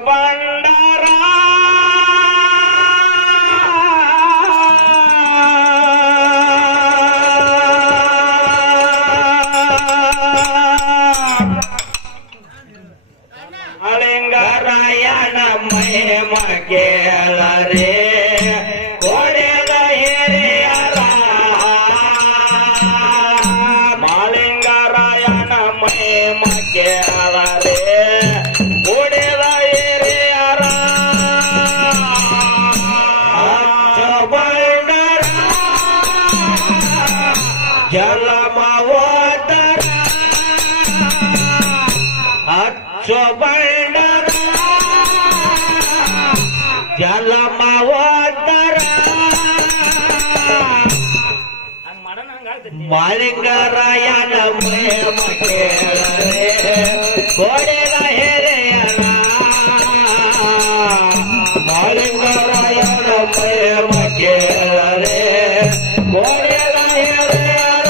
ಬಂಡಾರ ಅಳಿಂಗರಾಯಣ ಮಹಿಮ ಕೇಳರೆ ಕೊಡೆದ ಹಿರಿಯರ ಮಾಳಿಂಗರಾಯಣ ಮಹಿಮ ಕೇಳರೆ ಕೊಡೆದ ಹಿರಿಯರ ಬಂಡರ ಜಲಮವೋದರ ಅಚ್ಚು ಬಂಡರ ಜಲಮವೋದರ ಮಾಳಿಂಗರಾಯಣ ಮಹಿಮ ಕೇಳರೆ ಕೊಡೆದ ಹಿರಿಯರ ಮಾಳಿಂಗರಾಯಣ ಮಹಿಮ ಕೇಳರೆ ಕೊಡೆದ ಹಿರಿಯರ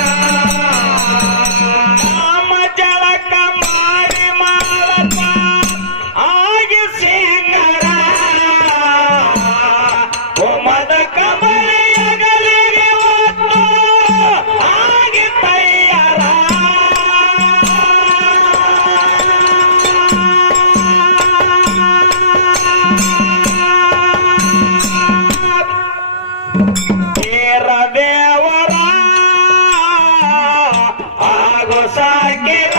ನಾಮ ಜಳಕ ಮಾಡಿ ಮಾಳಪ್ಪ ಆಗಿ ಸಿಂಗರ ಒಮ್ಮದ ಕಮಲಿಯಗಲಿಗೆ ಒತ್ತು ಆಗಿ ತಯ್ಯರ ದೇವರ ಆಗೋ ಸಾಕಿರ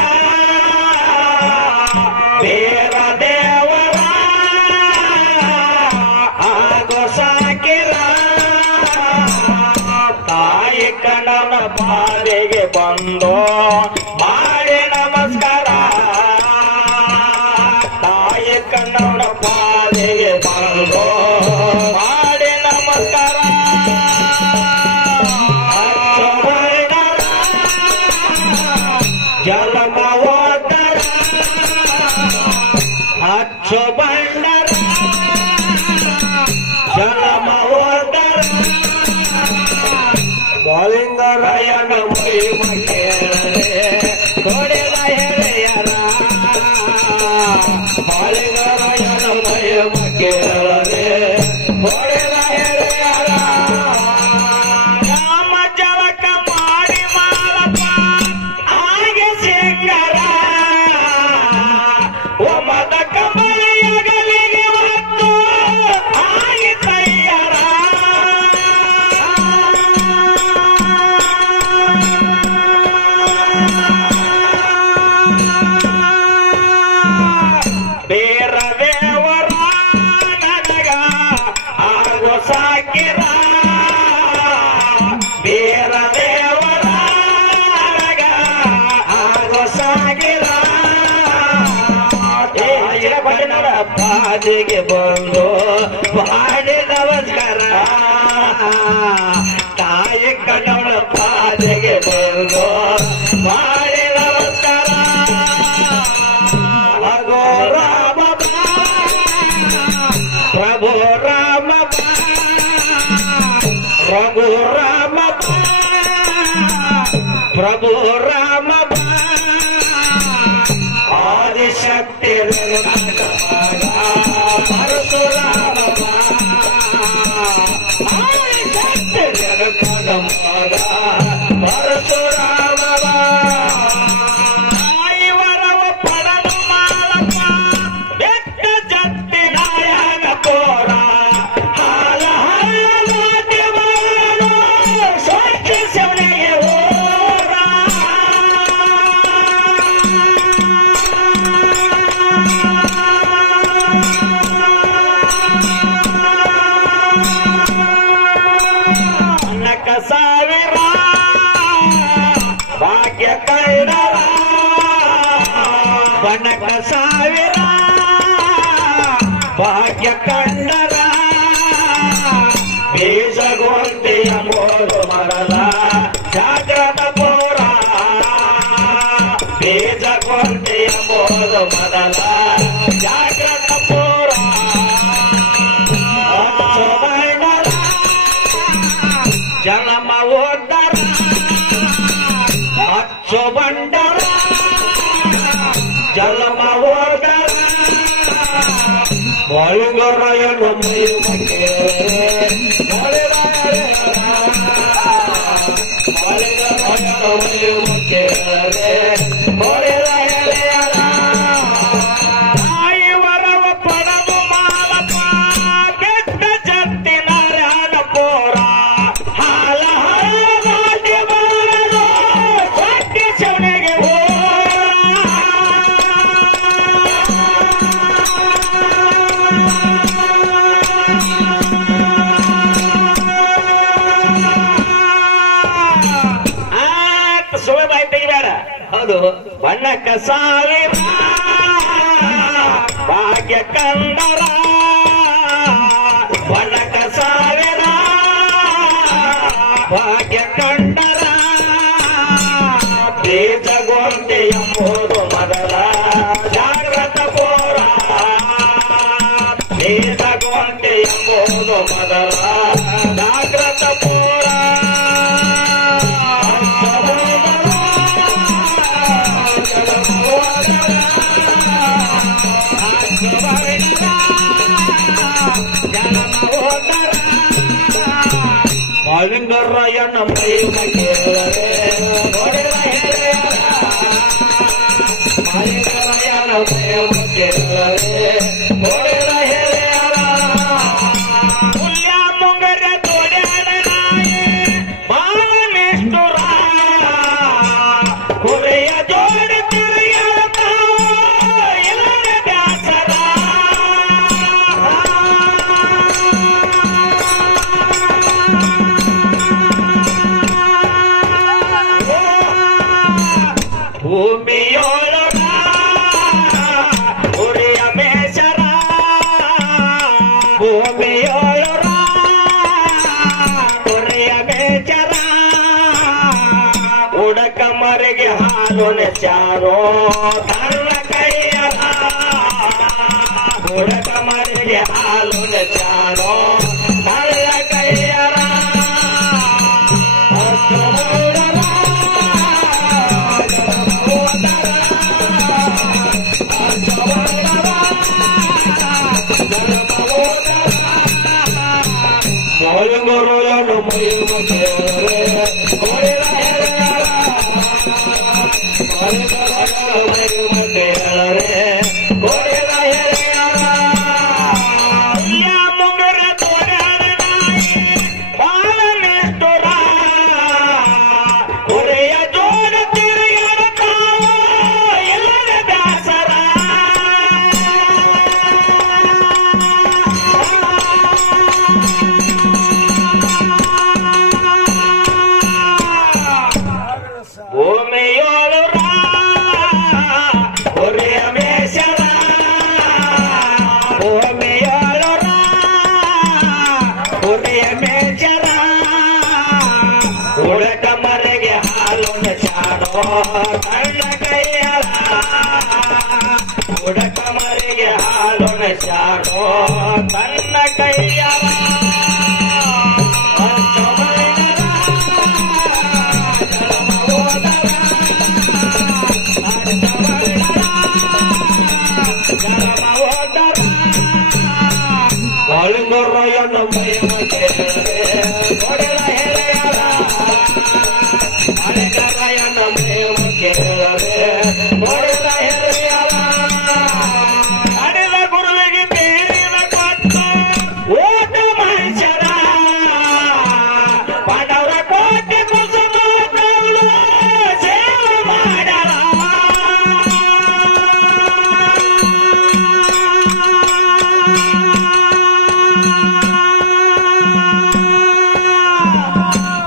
ಬೇರ ದೇವರ ಆಗೋ ಸಾಕಿರ ತಾಯಿ ಕಣ್ಣನ ಬಾರಿಗೆ ಬಂದು ಮಾಡಿ ನಮಸ್ಕಾರ ತಾಯಿ ಕಣ್ಣನ ಬಾರಿಗೆ ಬಂದು ಮಾಡಿ ನಮಸ್ಕಾರ ಜಲಮವೋದರ ಅಚ್ಚು ಬಂಡರ ಜಲಮವೋದರ ಮಾಳಿಂಗರಾಯಣ ಮಹಿಮ ಕೇಳರೆ ಕೊಡೆದ ಹಿರಿಯರ ಮಾಳಿಂಗರಾಯಣ ಮಹಿಮ ಕೇಳರೆ ಕೊಡೆದ ಹಿರಿಯರ ನಾಮ ಜಳಕ ಮಾಡಿ ಮಾಳಪ್ಪ ಆಗೆ ಸಿಂಗರ ಒಮ್ಮದ ಕಮಲಿಯಗಲಿಗೆ ಒತ್ತು ಆಗಿ ತಯ್ಯರ ಬೇರ ದೇವರ ನನಗ ಆಗೋ ಸಾಕಿರ ಬೇರ ದೇವರ ನನಗ ಆಗೋ ಸಾಕಿರ ಬಣ್ಣರ ಬಾಜಿಗೆ ಬಂದು ಮಾಡಿ ನಮಸ್ಕಾರ ತಾಯಿ ಕಣ್ಣವಳ ಬಾಜಿಗೆ ಬಂದು ಮಾಡಿ ನಮಸ್ಕಾರ ಅಗೋ ರಾಮ ಪ್ರಭು ರಾಮ ರಘು ರಾಮ ಪ್ರಭು ರಾಮ ಆದಿಶಕ್ತಿ ಪರಶುರಾಮ ಆದಿಶಕ್ತಿ ಜಗತ್ಪದ ಪರಶುರಾಮ ಇವರವ ಪಡದು ಮಾಳಪ್ಪ ಬೆಟ್ಟ ಜತ್ತಿ ನಾಯಕ ಕೋರ ಹಾಲ ಹಲ್ಲ ಸ್ವಚ್ಛ ಸೆವಣಿಗೆ ಓರ ಅನ್ನಕ ಸಾವಿರ ಭಾಗ್ಯ ಕಂಡರ ಬನಕ ಸಾವಿರ ಭಾಗ್ಯ ಕಂಡರ ಬೀಜಗೊಂದಿಯ ಮೋರು ಮರಲ ಜಾಗ್ರತ ಪೋರ ಬೀಜಗೊಂದಿಯ ಮೋರು ಮರಲ ಜಾಗ್ರತ ಪೋರ ಜಲಮವೋದರ ಅಚ್ಚು ಬಂಡರ ಜಲಮವೋದರ ಮಾಳಿಂಗರಾಯನ ಮಹಿಮೆಗೆ ಮಾಳಿಂಗರಾಯನ ಮಹಿಮೆಗೆ ವರವ ಪಡದು ಮಾಲಪ್ಪ ಕೆಟ್ಟ ಜತ್ತಿ ನಾರಾಯಣ ಪೋರ ಹಾಲ ಹಾಡಿ ಬರದು ಶಕ್ತಿ ಶವಣಿಗೆ ಸುಲಭ ತೆಗಿಬೇಡ ಹೌದು ಬಣ್ಣಕ್ಕ ಸಾವಿರ ಭಾಗ್ಯ ಕಂದರ ಬಣ್ಣಕ್ಕ ಸಾವಿರ ಭಾಗ್ಯ ಕಂಡರ ಬೀಜಗೊಂಡೆ ಎಂಬುದು ಮೊದಲ ಜಾಗ್ರತ ಪೋರ ಬೀಜಗೊಂಡೆ ಎಂಬುದು ಮೊದಲ ಜಾಗ್ರತ ಪೋರ ಮಾಳಿಂಗರಾಯನ ಮಹಿಮೆಗೆ ಮಾಳಿಂಗರಾಯನ ಮಹಿಮೆಗೆ ಹುಲ್ಯ ಮುಂಗರ ತೋಡ್ಯಾಡ ಮಾವನೆಷ್ಟುರ ಹುರೆಯ ಜೋಡಿ ತಿರುಗಾಡ್ತಾವ ಎಲ್ಲರ ಬ್ಯಾಸರ ಭೂಮಿಯೊಳಗ ಉರಿಯ ಮೇಷರ ಭೂಮಿಯೊಳಗ ಉರಿಯ ಮೇಷರ ಉಡಕ ಮರಿಗೆ ಹಾಲು ನೆಚಾರೋ ತನ್ನ ಕೈಯರ ಉಡಕ ಮರಿಗೆ ಹಾಲು ನೆಚಾರೋ ತನ್ನ ಕೈಯರ ಮಾಳಿಂಗರಾಯನ ಮಹಿಮೆಗೆ ಮುಂಗರ ತೋಡಾಡ ಬಾಳನೆಷ್ಟುರ ಹೊರೆಯ ಜೋಡ ತಿರುಗಾಡ್ತಾವ ಎಲ್ಲರ ಬ್ಯಾಸರ ಭೂಮಿಯೊಳಗ ಹೊರೆಯ ಮೇಷರ ಭೂಮಿಯೊಳಗ ಹೊರೆಯ ಮೇಷರ ಉಡಕ ಮರೆಗೆ ಹಾಲು ನೆಚಾರೋ ತನ್ನ ಕೈಯರ ಉಡಕ ಮರೆಗೆ ಹಾಲು ನೆಚಾರೋ ತನ್ನ ಕೈಯರ ಮಾಳಿಂಗರಾಯನ ಮಹಿಮೆಗೆ ಮಾಳಿಂಗರಾಯನ ಮಹಿಮೆಗೆ ಅಡಿಲ ಗುರುವಿಗೆ ಬೇರಿನ ಕೊಟ್ಟು ಓಟ ಮನುಷ್ಯರ ಪಾಂಡವರ ಕೋಟೆ ಕುಸುಮ ಸೇವೆ ಮಾಡರ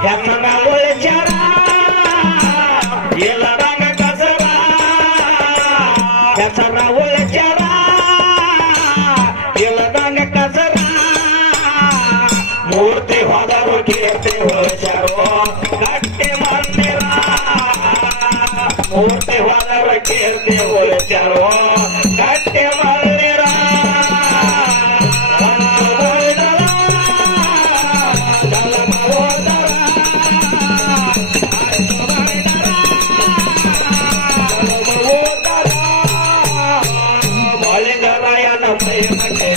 ಹೆಸರ ಉಳಿಸ್ಯಾರ ಎಲ್ಲರಂಗ ಕಸರ ಹೆಸರ ಉಳಿಸ್ಯಾರ ಎಲ್ಲರಂಗ ಕಸರ ಮೂರ್ತಿ ಹೋದರು ಕೀರ್ತಿ ಉಳಿಸ್ಯಾರೋ ಗಟ್ಟಿ ಮಂದಿರ ಮೂರ್ತಿ ಹೋದರು ಕೀರ್ತಿ ಉಳಿಸ್ಯಾರೋ ಗಟ್ಟಿ ಮಂದಿರ ಮಾಳಿಂಗರಾಯನ ಮಹಿಮೆಗೆ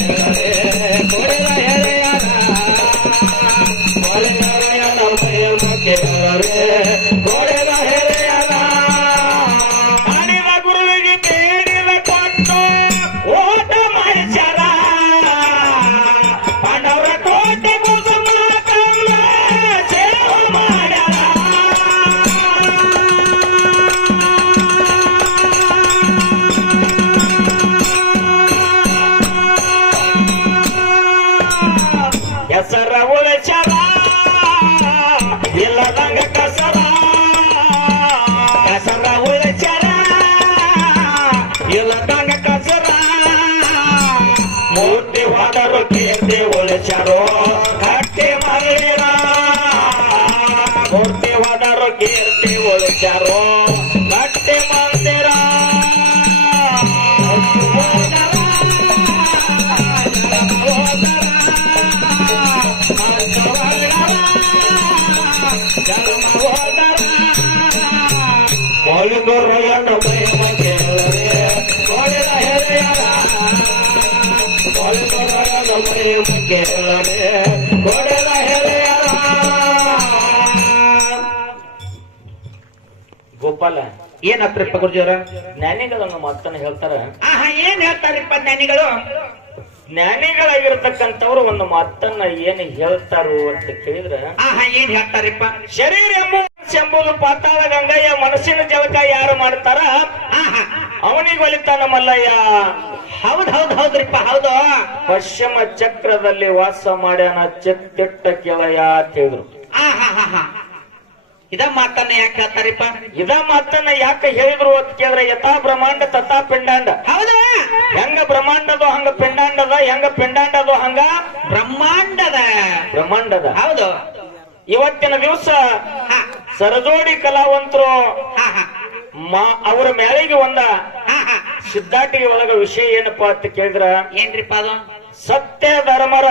ಬುದ್ಧಿ ಹೋದರು ಕೀರ್ತಿ ಉಳಿಸ್ಯಾರೋ ಗಟ್ಟಿ ಮಂದಿರ ಬುದ್ಧಿ ಹೋದರು ಕೀರ್ತಿ ಉಳಿಸ್ಯಾರೋ ಗಟ್ಟಿ ಮಂದಿರ ಮೊಳಗುರ್ರನ್ನು ಪ್ರೇಮ ಕೇಳರೆ ಕೊಡಲ ಹೆರೆಯರ ಮೊಳಗುರ್ರನ್ನು ಪ್ರೇಮ ಕೇಳರೆ ಕೊಡಲ ಹೆರೆಯರ ಗೋಪಾಲ ಏನಪ್ಪ ಗುರುಜಿಯವರ ಜ್ಞಾನಿಗಳನ್ನು ಮಾತನ್ನು ಹೇಳ್ತಾರ ಏನ್ ಹೇಳ್ತಾರಪ್ಪ ಜ್ಞಾನಿಗಳು ಜ್ಞಾನಿಗಳಾಗಿರ್ತಕ್ಕಂಥವ್ರು ಒಂದು ಮಾತನ್ನ ಏನು ಹೇಳ್ತಾರು ಅಂತ ಕೇಳಿದ್ರ ಏನ್ ಹೇಳ್ತಾರಪ್ಪ ಶರೀರ ಎಂಬುದು ಪಾತಾಳ ಗಂಗಯ್ಯ ಮನಸ್ಸಿನ ಜಳಕ ಯಾರು ಮಾಡ್ತಾರ ಅವನಿಗೆ ಒಲಿತಾನ ಮಲ್ಲಯ್ಯ ಹೌದ್ ಹೌದ್ ಹೌದ್ರಿಪ್ಪ ಹೌದು ಪಶ್ಚಿಮ ಚಕ್ರದಲ್ಲಿ ವಾಸ ಮಾಡ್ಯಾನ ಚೆತ್ತಿಟ್ಟ ಕೆಳಯ ಅಂತ ಹೇಳಿದ್ರು ಇದ ಮಾತನ್ನ ಯಾಕೆ ಹೇಳ್ತಾರಪ್ಪ ಇದ ಮಾತನ್ನ ಯಾಕೆ ಹೇಳಿದ್ರು ಅಂತ ಕೇಳಿದ್ರೆ ಯಥಾ ಬ್ರಹ್ಮಾಂಡ ತಥಾ ಪಿಂಡಾಂಡ ಹೌದಾ ಹೆಂಗ ಬ್ರಹ್ಮಾಂಡದು ಹಂಗ ಪಿಂಡಾಂಡದ ಹೆಂಗ ಪಿಂಡಾಂಡದು ಹಂಗ ಬ್ರಹ್ಮಾಂಡದ ಹೌದು ಇವತ್ತಿನ ದಿವಸ ಸರಜೋಡಿ ಕಲಾವಂತರು ಅವರ ಮೇಳೆಗೆ ಒಂದ ಸಿದ್ಧಾಟಿಗೆ ಒಳಗ ವಿಷಯ ಏನಪ್ಪಾ ಅಂತ ಕೇಳಿದ್ರ ಏನ್ರಿಪ್ಪ ಅದು ಸತ್ಯ ಧರ್ಮರ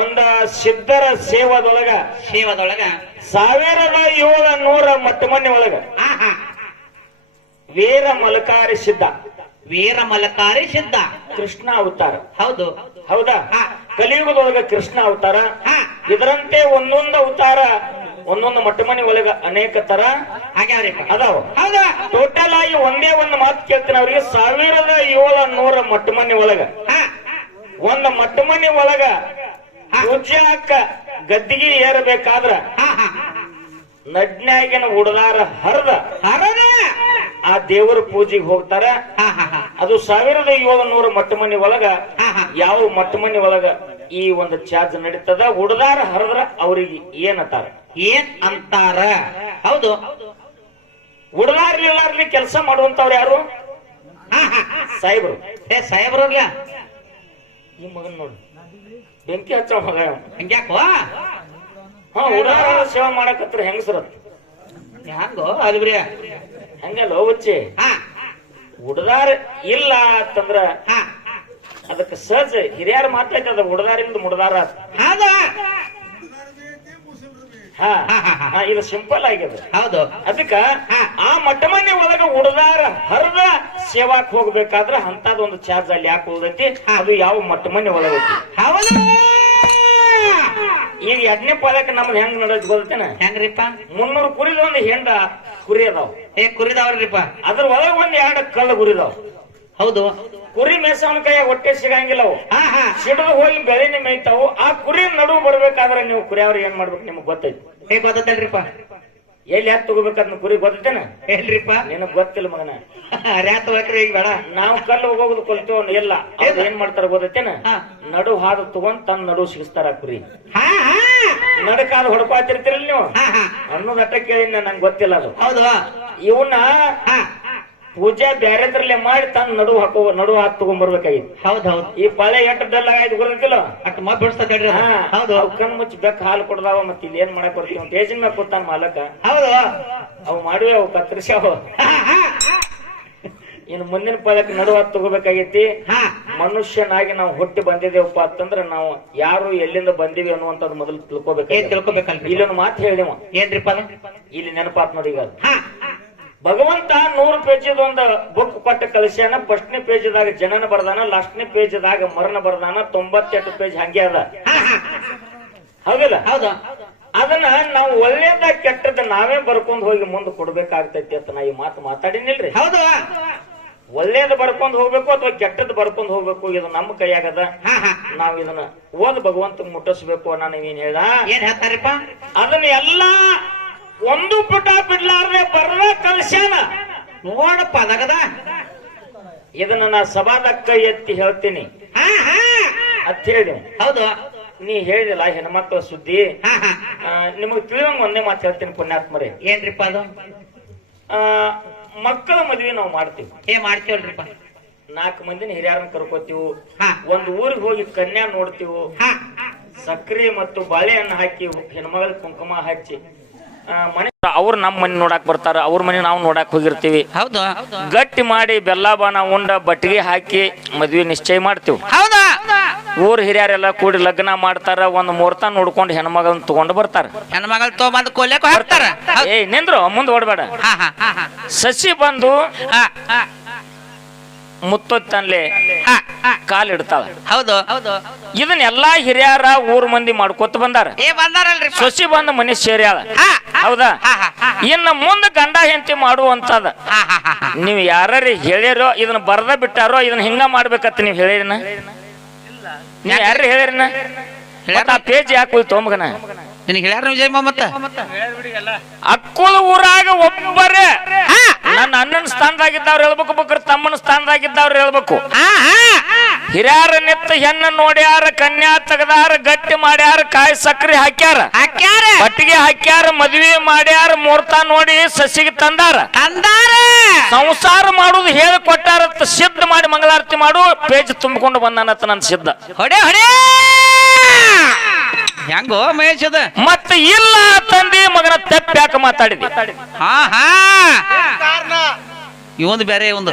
ಒಂದ ಸಿದ್ಧರ ಸೇವದೊಳಗ 1700 ಮಟ್ಟಮನಿ ಒಳಗ ವೀರ ಮಲಕಾರಿ ಸಿದ್ಧ ಕೃಷ್ಣ ಅವತಾರ ಹೌದಾ ಕಲಿಯುಗದೊಳಗ ಕೃಷ್ಣ ಅವತಾರ ಇದರಂತೆ ಒಂದೊಂದು ಅವತಾರ ಒಂದೊಂದು ಮಟ್ಟಮನಿ ಒಳಗ ಅನೇಕ ತರ ಅದಾವ ಹೌದಾ ಟೋಟಲ್ ಆಗಿ ಒಂದೇ ಒಂದು ಮಾತು ಕೇಳ್ತೀನಿ ಅವ್ರಿಗೆ 1700 ಮಟ್ಟಮನಿ ಒಳಗ ಒಂದು ಮಟ್ಟಮನಿ ಒಳಗ ಪೂಜ್ಯಾಕ ಗದ್ದಿಗೆ ಏರಬೇಕಾದ್ರ ನಡ್ನ್ಯಾಗಿನ ಉಡದಾರ ಹರದ ಆ ದೇವರ ಪೂಜೆಗೆ ಹೋಗ್ತಾರ ಅದು 1700 ಮಟ್ಟಮನಿ ಒಳಗ ಯಾವ ಮಟ್ಟಮನಿ ಒಳಗ ಈ ಒಂದು ಚಾರ್ಜ್ ನಡೀತದ ಉಡದಾರ ಹರದ್ರ ಅವ್ರಿಗೆ ಏನ್ ಅಂತಾರ ಹೌದು ಉಡದಾರ್ಲಿಲ್ಲಾರ್ಲಿ ಕೆಲಸ ಮಾಡುವಂತವ್ರು ಯಾರು ಸಾಹೇಬ್ರಲ್ಲ ಈ ಮಗನ್ ನೋಡು ಬೆಂಕಿ ಹಚ್ಚ ಮಗ ಹಂಗ್ಯಾಕೋ ಉಡಾರ ಸೇವೆ ಮಾಡಕತ್ರ ಹೆಂಗಸರತ್ ಹಂಗೋ ಅಲ್ಬ್ರಿ ಹಂಗಲ್ಲ ಹುಚ್ಚಿ ಉಡದಾರ ಇಲ್ಲ ಅಂತಂದ್ರ ಅದಕ್ಕೆ ಸಹಜ ಹಿರಿಯರು ಮಾತಾಡ್ತದ ಉಡದಾರಿಂದ ಮುಡದಾರ ಇದು ಸಿಂಪಲ್ ಆಗ್ಯದ ಹೌದು ಅದಕ್ಕ ಆ ಮಟ್ಟಮನೆ ಒಳಗ ಉಡದಾರ ಹರದ ಸೇವಾಕ್ ಹೋಗ್ಬೇಕಾದ್ರ ಅಂತದೊಂದು ಚಾರ್ಜ್ ಅಲ್ಲಿ ಯಾಕೆ ಉಳ್ದೈತಿ ಅದು ಯಾವ ಮಟ್ಟಮನೆ ಒಳಗೈತಿ ಹೌದು ಈಗ 2ನೇ ಪಾಲಕ ನಮ್ದು ಹೆಂಗ್ ನಡೆದ್ ಗೊತ್ತೇನ ಹೆಂಗ್ರಿಪ್ಪ 300 ಕುರಿದ ಒಂದು ಹೆಂಡ ಕುರಿ ಅದಾವ ಕುರಿದವ್ರಿಪ್ಪ ಅದ್ರ ಒಳಗ ಒಂದ್ 2 ಕಳ್ಳ ಕುರಿದಾವ್ ಹೌದು ಕುರಿ ಮೇಸವನ ಕೈಯ ಹೊಟ್ಟೆ ಸಿಗಂಗಿಲ್ಲ ಅವು ಸಿಡದು ಹೋಗಿ ಬೆಳೆನೆ ಮೇಯ್ತಾವು ಆ ಕುರಿ ನಡುವು ಬರ್ಬೇಕಾದ್ರೆ ನೀವು ಕುರಿ ಅವ್ರಿಗೆ ಏನ್ ಮಾಡ್ಬೇಕು ನಿಮ್ಗೆ ಗೊತ್ತೈತಿ ಗೊತ್ತಲ್ರಿಪ್ಪ ಎಲ್ಲಿ ಹತ್ತು ತಗೋಬೇಕಂತ ಕುರಿ ಗೊತ್ತೇನ ಹೇಳ್ರಿಪ್ಪ ನಿನಗ್ ಗೊತ್ತಿಲ್ಲ ಮಗನ ಈಗ ಬೇಡ ನಾವು ಕಲ್ಲು ಹೋಗೋದು ಕೊಲ್ತೇವ ಇಲ್ಲ ಅವ್ರು ಏನ್ ಮಾಡ್ತಾರ ಗೊತ್ತೇನ ನಡು ಹಾದು ತಗೊಂಡ್ ತನ್ನ ನಡು ಸಿಗಿಸ್ತಾರ ಕುರಿ ನಡಕಾದ ಹೊಡ್ಪಾತಿರ್ತಿರಲ್ಲ ನೀವು ಅನ್ನೋದ್ ಅಟ್ಟ ಕೇಳಿ ನಂಗೆ ಗೊತ್ತಿಲ್ಲ ಅದು ಹೌದು ಇವನ್ನ ಪೂಜಾ ಬ್ಯಾರೆದ್ರಲ್ಲೇ ಮಾಡಿ ತನ್ನ ನಡು ಹಾಕಿ ತಗೊಂಡ್ಬರ್ಬೇಕಾಗಿತ್ತು ಹೌದೌದು ಈ ಪಳೆ 8 ಡಲ್ಲ ಆಯ್ತು ಗೊತ್ತಿಲ್ಲ ಅಟ್ ಬಿಡಿಸ್ತೇಳ್ರಿ ಹೌದು ಕಣ್ ಮುಚ್ಚಿ ಬೆಕ್ಕ ಹಾಲು ಕೊಡ್ದಾವ ಮತ್ತೆ ಇಲ್ಲಿ ಏನ್ ಮಾಡಕ್ ಬರ್ತೀವಿ ಅಂತ ಟೇಜಿಂಗ್ ಮ್ಯಾಗ ಕೂತಾನ ಮಾಲಕ ಹೌದು ಅವು ಮಾಡಿವೆ ಅವು ಕತ್ತರಿಸ್ಯಾವ ಇನ್ನು ಮುಂದಿನ ಪಳಕ್ ನಡು ಹಾಕಿ ತಗೋಬೇಕಾಗೈತಿ ಮನುಷ್ಯನಾಗಿ ನಾವು ಹುಟ್ಟಿ ಬಂದಿದ್ದೇವಪ್ಪ ಅಂತಂದ್ರ ನಾವು ಯಾರು ಎಲ್ಲಿಂದ ಬಂದಿವಿ ಅನ್ನುವಂಥದ್ದು ಮೊದಲು ತಿಳ್ಕೊಬೇಕಲ್ರಿ ಇಲ್ಲೊಂದು ಮಾತು ಹೇಳಿದೆವ ಏನ್ರಿಪ್ಪ ಇಲ್ಲಿ ನೆನಪಾತ್ ನೋಡಿ ಈಗ ಭಗವಂತ 100 ಪೇಜದ ಒಂದು ಬುಕ್ ಕೊಟ್ಟ ಕಳಿಸ್ಯಾನ. ಫಸ್ಟ್ನೇ ಪೇಜದಾಗ ಜನನ ಬರ್ದಾನ, ಲಾಸ್ಟ್ನೇ ಪೇಜದಾಗ ಮರಣ ಬರ್ದಾನ, 98 ಪೇಜ್ ಹಂಗೆ ಅದ. ಹೌದಿಲ್ಲ? ಹೌದಾ? ಅದನ್ನ ನಾವು ಒಳ್ಳೇದ ಕೆಟ್ಟದ ನಾವೇ ಬರ್ಕೊಂಡ್ ಹೋಗಿ ಮುಂದೆ ಕೊಡ್ಬೇಕಾಗ್ತೈತಿ ಅಂತ ನಾ ಈ ಮಾತು ಮಾತಾಡಿನಿಲ್ರಿ. ಹೌದು, ಒಳ್ಳೇದ್ ಬರ್ಕೊಂಡ್ ಹೋಗ್ಬೇಕು ಅಥವಾ ಕೆಟ್ಟದ್ ಬರ್ಕೊಂಡ್ ಹೋಗ್ಬೇಕು, ಇದು ನಮ್ಮ ಕೈಯಾಗದ. ನಾವ್ ಇದನ್ನ ಓದ್ ಭಗವಂತ ಮುಟ್ಟಿಸ್ಬೇಕು. ನಾನು ಏನ್ ಹೇಳ್ದ, ಏನ್ ಹೇಳ್ತಾರಪ್ಪ, ಅದನ್ನ ಎಲ್ಲಾ ಒಂದು ಪುಟ ಬಿಡ್ಲಾರ್ದೆ ಬರ್ರ ಕಲ್ಸ್ಯಾನ ನೋಡಪ್ಪ. ಅದಗದ ಇದನ್ನ ನಾ ಸಭಾದಕ್ಕ ಎತ್ತಿ ಹೇಳ್ತೀನಿ ಅಂತ ಹೇಳಿ. ಹೌದು, ನೀ ಹೇಳಿದಿಲ್ಲ ಹೆಣ್ಮಕ್ಳ ಸುದ್ದಿ. ನಿಮಗ್ ತಿಳಿಯಂಗ ಒಂದೇ ಮಾತು ಹೇಳ್ತೀನಿ ಪುಣ್ಯಾತ್ಮರೇ. ಏನ್ರಿಪ್ಪ ಅದು? ಮಕ್ಕಳ ಮದ್ವೆ ನಾವು ಮಾಡ್ತೀವಿ. ಮಾಡ್ತೀವಲ್ರಿಪ್ಪ. 4 ಮಂದಿನ ಹಿರಿಯರನ್ನ ಕರ್ಕೋತೀವಿ ಹಾ. ಒಂದ್ ಊರಿಗೆ ಹೋಗಿ ಕನ್ಯಾ ನೋಡ್ತೀವಿ ಹಾ. ಸಕ್ಕರೆ ಮತ್ತು ಬಾಳೆಹಣ್ಣು ಹಾಕಿ ಹೆಣ್ಮಗಳ ಕುಂಕುಮ ಹಚ್ಚಿ ಮನೆ ಅವ್ರು ನಮ್ಮ ಮನೆ ನೋಡಾಕ್ ಬರ್ತಾರ, ಅವ್ರ ಮನೆ ನಾವು ನೋಡಾಕ್ ಹೋಗಿರ್ತೀವಿ. ಹೌದು ಗಟ್ಟಿ ಮಾಡಿ ಬೆಲ್ಲ ಬಾನ ಉಂಡ ಬಟ್ಟಿಗೆ ಹಾಕಿ ಮದ್ವೆ ನಿಶ್ಚಯ ಮಾಡ್ತೀವಿ. ಹೌದಾ ಊರ್ ಹಿರಿಯರೆಲ್ಲ ಕೂಡಿ ಲಗ್ನ ಮಾಡ್ತಾರ, ಒಂದ್ ಮುಹೂರ್ತ ನೋಡ್ಕೊಂಡು ಹೆಣ್ಮಗಳನ್ನ ತಗೊಂಡು ಬರ್ತಾರ. ಹೆಣ್ಮಗಳು ತಗೊಂಬಂದು ಕೊಲ್ಯಕ್ಕೆ ಹಾಕ್ತಾರ. ಏ ನಿಂದ್ರು ಮುಂದ್ ಓಡ್ಬೇಡ. ಹಾ ಹಾ ಹಾ ಹಾ ಸಸಿ ಬಂದು ಹಾ ಹಾ ಮುತ್ತೊತ್ತನ್ಲೆ ಹಾ ಹಾ ಕಾಲಿಡ್ತಾಳ. ಹೌದು ಹೌದು ಇದನ್ನೆಲ್ಲಾ ಹಿರಿಯರ ಊರ್ ಮಂದಿ ಮಾಡ್ಕೊತ ಬಂದಾರ. ಏ ಬಂದಾರಲ್ರಿ ಸೊಸಿ ಬಂದ ಮನೆ ಸೇರ್ಯಾಳ. ಹಾ ಹೌದಾ? ಹಾ ಹಾ ಹಾ ಇನ್ನ ಮುಂದ ಗಂಡ ಹೆಂಡತಿ ಮಾಡುವಂತದ ಹಾ ಹಾ ಹಾ ಹಾ ನೀವ್ ಯಾರು ಹೇಳಿರೋ ಇದನ್ನ ಬರ್ದ ಬಿಟ್ಟಾರೋ ಇದನ್ನ ಹಿಂಗ ಮಾಡ್ಬೇಕತ್ತ ನೀವ್ ಹೇಳಿರಿನ? ನೀವ್ ಯಾರು ಹೇಳಿರಿನ? ಆ ಪೇಜ್ ಯಾಕೆ ಹೋಯ್ತು ಮಗನ? ನಿನಗೆ ಹೇಳ್ಯಾರ ವಿಜಯ್ ಮತ್ತ ಅಕ್ಕುಳ ಊರಾಗ ಒಬ್ಬರೇ ನನ್ನ ಅಣ್ಣನ ಸ್ಥಾನದಾಗಿದ್ದವ್ರು ಹೇಳ್ಬೇಕು, ಬಕ್ರ ತಮ್ಮನ ಸ್ಥಾನದಾಗಿದ್ದವ್ರು ಹೇಳ್ಬೇಕು. ಹಿರಿಯಾರ ನಿತ್ತ ಹೆಣ್ಣ ನೋಡ್ಯಾರ, ಕನ್ಯಾ ತೆಗದಾರ, ಗಟ್ಟಿ ಮಾಡ್ಯಾರ, ಕಾಯಿ ಸಕ್ರಿ ಹಾಕ್ಯಾರ, ಬಟ್ಟಿಗೆ ಹಾಕ್ಯಾರ, ಮದ್ವಿ ಮಾಡ್ಯಾರ, ಮುಹೂರ್ತ ನೋಡಿ ಸಸಿಗೆ ತಂದಾರ. ಸಂಸಾರ ಮಾಡುದು ಹೇಳಿ ಕೊಟ್ಟಾರತ್ತ, ಸಿದ್ಧ ಮಾಡಿ ಮಂಗಳಾರತಿ ಮಾಡು ಪೇಜ್ ತುಂಬಿಕೊಂಡು ಬಂದಾನತ್ತ ನನ್ನ ಸಿದ್ಧ. ಹೊಡೆ ಹೊಡೆ ಹೆಂಗೋ ಮಹೇಶ್ ಅದ ಮತ್ತ ಇಲ್ಲ ತಂದಿ ಮಗನ ತೆಪ್ಪ ಯಾಕೆ ಮಾತಾಡಿದಿ? ಹಾ ಹಾ ಇವೊಂದು ಬೇರೆ ಒಂದು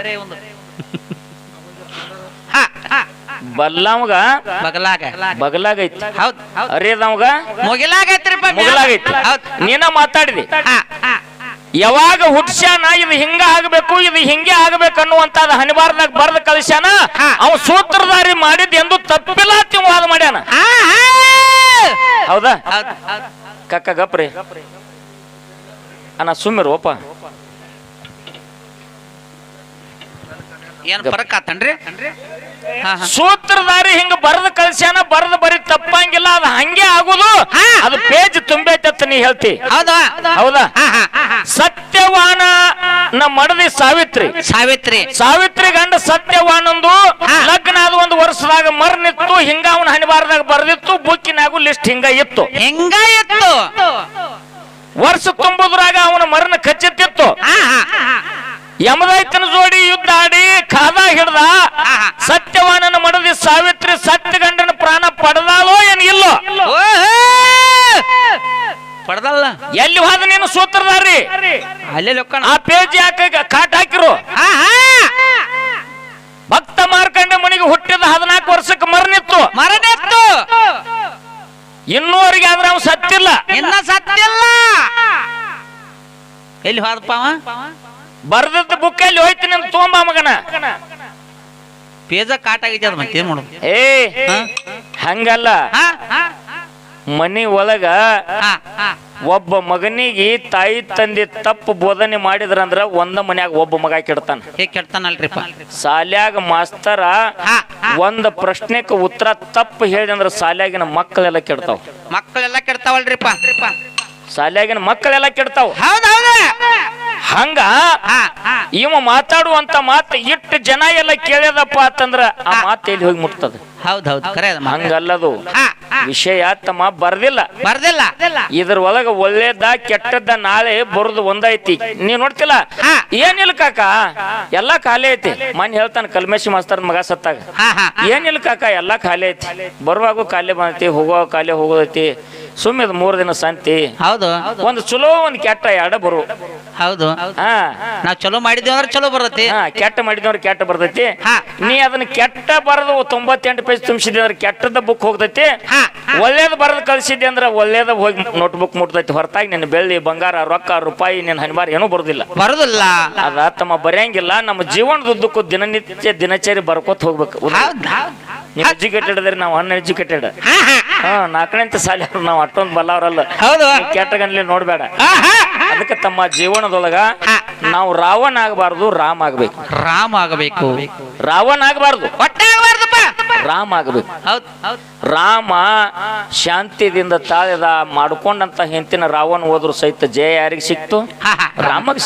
ಬಲ್ಲವಗ ಬಗಲಾಗೈತಿ, ಹೌದ್ ಅರೇದವಗ ಮುಗಿಲಾಗೈತ್ರಿಪ್ಪ ಮುಗಲಾಗೈತಿ. ನೀನ ಮಾತಾಡಿದಿ. ಯಾವಾಗ ಹುಟ್ಸ್ಯಾನ ಇದು ಹಿಂಗ ಆಗ್ಬೇಕು, ಇದು ಹಿಂಗೆ ಆಗ್ಬೇಕು ಅನ್ನುವಂತಾದ ಹನಿಬಾರ್ದಾಗ ಬರ್ದ ಕಳಿಸ್ಯಾನ. ಅವ ಸೂತ್ರಧಾರಿ ಮಾಡಿದ್ ಎಂದು ತಪ್ಪಿಲ್ಲ ವಾದ ಮಾಡ್ಯಾನ. ಹೌದಾ ಕಕ್ಕ ಗಪ್ರಿ ಅಣ್ಣ ಸುಮ್ಮಿರೋಪ. ಏನ್ ಫರಕ್ ಆತನ್ರಿ? ಸೂತ್ರಧಾರಿ ಹಿಂಗ ಬರೆದು ಕಳ್ಸ್ಯಾನ, ಬರೆದು ಬರೀ ತಪ್ಪಂಗಿಲ್ಲ, ಅದು ಹಂಗೆ ಆಗುದು, ಅದು ಪೇಜ್ ತುಂಬೈತತ್ತ ನೀ ಹೇಳ್ತಿ. ಹೌದಾ? ಸತ್ಯವಾನ ಮಡದಿ ಸಾವಿತ್ರಿ ಸಾವಿತ್ರಿ ಗಂಡ ಸತ್ಯವಾನಂದು ಲಗ್ನ ಆದ 1 ವರ್ಷದಾಗ ಮರ್ನಿತ್ತು. ಹಿಂಗ ಅವನ ಹನಿಬಾರದಾಗ ಬರ್ದಿತ್ತು, ಬುಕ್ಕಿನಾಗು ಲಿಸ್ಟ್ ಹಿಂಗ ಇತ್ತು. ವರ್ಷ ತುಂಬುದ್ರಾಗ ಅವನ ಮರಣ ಖಚಿತಿತ್ತು. ಯಮದೈತನ ಜೋಡಿ ಯುದ್ಧ ಆಡಿ ಕಾದ ಹಿಡ್ದ. ಸತ್ಯವಾನನ ಮಡದಿ ಸಾವಿತ್ರಿ ಸತ್ಯ ಗಂಡನ ಪ್ರಾಣ ಪಡೆದಾಲೋ ಏನ್ ಇಲ್ಲೋ? ಪಡೆದಲ್ಲ. ಎಲ್ಲಿ ಹೋದ ನೀನು ಸೂತ್ರಧಾರಿ? ಅಲ್ಲೇ ಆ ಪೇಜ್ ಯಾಕೆ ಕಾಟ್ ಹಾಕಿರು? ಭಕ್ತ ಮಾರ್ಕಂಡ ಮನಿಗೆ ಹುಟ್ಟಿದ 14 ವರ್ಷಕ್ಕೆ ಮರಣಿತ್ತು. ಇನ್ನೂವರೆಗೆ ಆದ್ರೆ ಅವ್ನು ಸತ್ತಿಲ್ಲ. ಇನ್ನ ಸತ್ತಿಲ್ಲ. ಎಲ್ಲಿ ಹೋದಪ್ಪ ಅವ? ಬರ್ದದ್ದು ಬುಕ್ ಅಲ್ಲಿ ಹೋಯ್ತು ನಿಮ್ ತಗೊಂಬ ಮಗನ. ಪೇಜ ಕಾಟ್ ಆಗೈತಿ, ಅದ ಮತ್ತೇನ್ ಮಾಡೋದು? ಹಂಗಲ್ಲ, ಮನಿ ಒಳಗ ಒಬ್ಬ ಮಗನಿಗೆ ತಾಯಿ ತಂದೆ ತಪ್ಪು ಬೋಧನೆ ಮಾಡಿದ್ರಂದ್ರ ಒಂದ ಮನ್ಯಾಗ ಒಬ್ಬ ಮಗ ಕೆಡ್ತಾನ. ಕೆಡ್ತಾನಲ್ರಿಪ್ಪ. ಶಾಲ್ಯಾಗ ಮಾಸ್ತರ ಒಂದ್ ಪ್ರಶ್ನೆಕ್ ಉತ್ತರ ತಪ್ಪು ಹೇಳಿದಂದ್ರ ಶಾಲ್ಯಾಗಿನ ಮಕ್ಕಳೆಲ್ಲ ಕೆಡ್ತಾವ. ಮಕ್ಕಳೆಲ್ಲ ಕೆಡ್ತಾವಲ್ರಿಪ್ಪ. ಶಾಲ್ಯಾಗಿನ ಮಕ್ಕಳೆಲ್ಲ ಕೆಡ್ತಾವ. ಹಂಗ ಇವ ಮಾತಾಡುವಂತ ಮಾತು ಇಟ್ಟು ಜನ ಎಲ್ಲ ಕೇಳ್ಯದಪ್ಪ ಅಂತಂದ್ರ ಆ ಮಾತು ಎಲ್ಲಿ ಹೋಗಿ ಮುಟ್ತದ? ಹೌದೌದು ಖರೆ. ಹಂಗಲ್ಲದು ವಿಷಯ ತಮ್ಮ ಬರ್ದಿಲ್ಲ. ಇದ್ರ ಒಳಗ ಒಳ್ಳೇದ ಕೆಟ್ಟದ್ದ ನಾಳೆ ಬರುದು ಒಂದೈತಿ. ನೀವ್ ನೋಡ್ತಿಲ್ಲ? ಏನಿಲ್ಲ ಕಾಕ, ಎಲ್ಲಾ ಖಾಲಿ ಐತಿ. ಮನ್ ಹೇಳ್ತಾನ ಕಲ್ಮೇಶಿ ಮಾಸ್ತರ್ ಮಗ ಸತ್ತಾಗ, ಏನಿಲ್ಲ ಕಾಕ ಎಲ್ಲಾ ಖಾಲಿ ಐತಿ. ಬರುವಾಗ ಖಾಲಿ ಬಂದೈತಿ, ಹೋಗುವಾಗ ಖಾಲಿ ಹೋಗೋದೈತಿ. ಸುಮ್ಮಿದ 3 ದಿನ ಸಂತಿ. ಹೌದು. ಒಂದು ಚಲೋ ಒಂದ್ ಕೆಟ್ಟ ಎರಡು ಬರು. ಹೌದು. ನಾವ್ ಚಲೋ ಮಾಡಿದ್ವಿ ಅಂದ್ರೆ ಚಲೋ ಬರ್ತೈತಿ. ಕೆಟ್ಟ ಮಾಡಿದವ್ರ ಕೆಟ್ಟ ಬರ್ತೈತಿ. ನೀ ಅದನ್ನ ಕೆಟ್ಟ ಬರದು 98 ಪೇಜ್ ತುಂಬಿಸಿದ್ವಿ ಅಂದ್ರೆ ಕೆಟ್ಟದ ಬುಕ್ ಹೋಗ್ತೈತಿ. ಒಳ್ಳೇದ್ ಬರದ್ ಕಳ್ಸಿದ್ದೆ ಅಂದ್ರೆ ಒಳ್ಳೇದ ಹೋಗಿ ನೋಟ್ ಬುಕ್ ಮುಟ್ತೈತಿ. ಹೊರತಾಗಿ ನಿನ್ನ ಬೆಳ್ಳಿ ಬಂಗಾರ ರೊಕ್ಕ ರೂಪಾಯಿ ನಿನ್ನ ಹನಿಬಾರ ಏನೂ ಬರುದಿಲ್ಲ. ಅದ ತಮ್ಮ ಬರೆಯಂಗಿಲ್ಲ. ನಮ್ಮ ಜೀವನದುದ್ದಕ್ಕೂ ದಿನನಿತ್ಯ ದಿನಚರಿ ಬರ್ಕೋತ ಹೋಗ್ಬೇಕು. ನೀವು ಎಜುಕೇಟೆಡ್ ಅದ್ರಿ, ನಾವು ಅನ್ಎಜುಕೇಟೆಡ್. 4ನೇ ಸಾಲಿ ನಾವು ಅಷ್ಟೊಂದು ಬಲ್ಲವ್ರಲ್ಲ. ಕೆಟ್ಟ ಗನ್ಲಿ ನೋಡ್ಬೇಡ. ಅದಕ್ಕೆ ತಮ್ಮ ಜೀವನದೊಳಗ ನಾವು ರಾವಣ ಆಗಬಾರ್ದು, ರಾಮ ಆಗ್ಬೇಕು. ರಾವಣ ಆಗಬಾರ್ದು, ರಾಮ ಆಗ್ಬೇಕು. ರಾಮ ಶಾಂತಿದಿಂದ ತಾಳೆದ ಮಾಡ್ಕೊಂಡಂತ ಹೆಂತಿನ ರಾವಣ ಹೋದ್ರು ಸಹಿತ ಜಯ ಯಾರಿಗೆ ಸಿಕ್ತು? ರಾಮಗೆ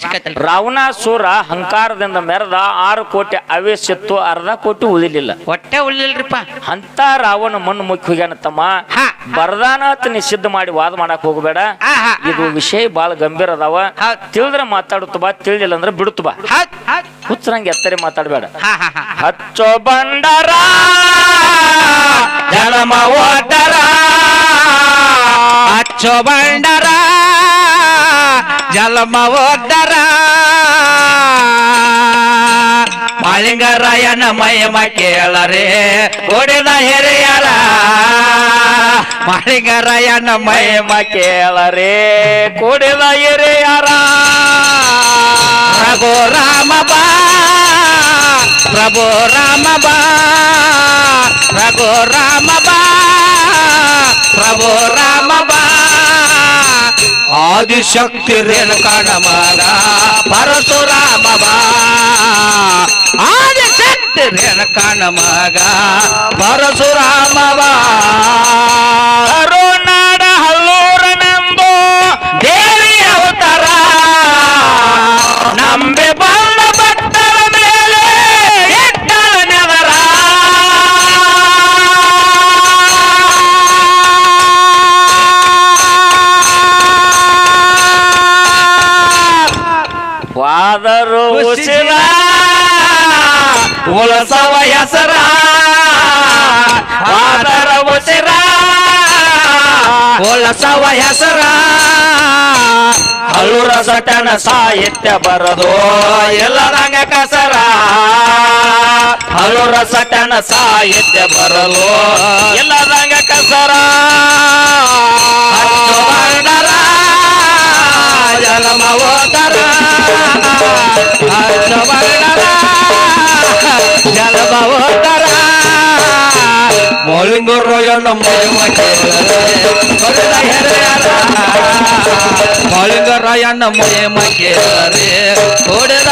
ಸಿಕ್ತು. ರಾವಣಾಸುರ ಅಹಂಕಾರದಿಂದ ಮೆರೆದ 6 ಕೋಟಿ ಆವೇಶಿತ್ತು, 1/2 ಕೋಟಿ ಉಳಿಲಿಲ್ಲ. ಹೊಟ್ಟೆ ಉಳಿಲ್ರಿಪ್ಪ. ಅಂತ ರಾವಣ ಮಣ್ಣು ಮುಕ್ಕಿ ಹೋಗ್ಯಾನ ತಮ್ಮ. ಬರದಾನ ಅಂತ ನೀ ಸಿದ್ಧ ಮಾಡಿ ವಾದ ಮಾಡಕ್ ಹೋಗ್ಬೇಡ. ಇದು ವಿಷಯ ಬಾಳ ಗಂಭೀರ ಅದಾವ. ತಿಳಿದ್ರೆ ಮಾತಾಡುತ್ತ ಬಾ, ತಿಳಿದಿಲ್ಲ ಅಂದ್ರೆ ಬಿಡುತ್ತ ಬಾ. ಹುಚ್ಚರಂಗೆ ಎತ್ತರೆ ಮಾತಾಡ್ಬೇಡ. ಹಚ್ಚೋ ಬಂಡರ ಜಲಮ ಓಟರ, ಹಚ್ಚೋ ಬಂಡರ ಜಲಮ ಓದರ, ಮಾಳಿಂಗರಾಯನ ಮಹಿಮ ಕೇಳರೆ ಓಡಿದ ಹಿರಿಯರ, ಮಾಳಿಂಗರಾಯನ ಮಹಿಮ ಕೇಳರೆ ಕೂಡಿದ ಹಿರಿಯರ. ಪ್ರಭು ರಾಮ ಬಾ, ಪ್ರಭು ರಾಮ ಬಾ, ಪ್ರಭು ರಾಮ ಬಾ, ಪ್ರಭು ರಾಮ ಬಾ, ಆದಿಶಕ್ತಿ ರೇಣುಕಾನ ಮಗ ಪರಶುರಾಮ ಬಾ, ಆದಿಶಕ್ತಿ ರೇಣುಕಾನ ಮಗ ಪರಶುರಾಮ ಬಾ. ಕರುನಾಡ ಹಲ್ಲೂರನೆಂದು ದೇವಿ ಅವತಾರ, ನಂಬಿ ಬಂದ ಭಕ್ತರ ಮೇಲೆ ಇಟ್ಟಳ ನೆವರ. ವಾದರು ಉಸಿರ ಉಳಸವ ಹೆಸರ, ವಾದರ ಉಸಿರ ಉಳಸವ ಹೆಸರ, ಹಲ್ಲೂರ ಸಟನ ಸಾಹಿತ್ಯ ಬರದು ಎಲ್ಲರಂಗ ಕಸರ, ಹಲ್ಲೂರ ಸಟನ ಸಾಹಿತ್ಯ ಬರಲು ಎಲ್ಲರಂಗ ಕಸರ. ಹಚ್ಚೋ ಬಂಡರ ಜಲಮ ಓದರ, ಹಚ್ಚೋ ಬಂಡರ ಜಲಮ ಓದರ, ಮಾಳಿಂಗರಾಯನ ಮಹಿಮ ಕೇಳರೆ ಓಡಿದ ಹಿರಿಯರ, ಮಾಳಿಂಗರಾಯನ ಮಹಿಮ ಕೇಳರೆ ಓಡಿದ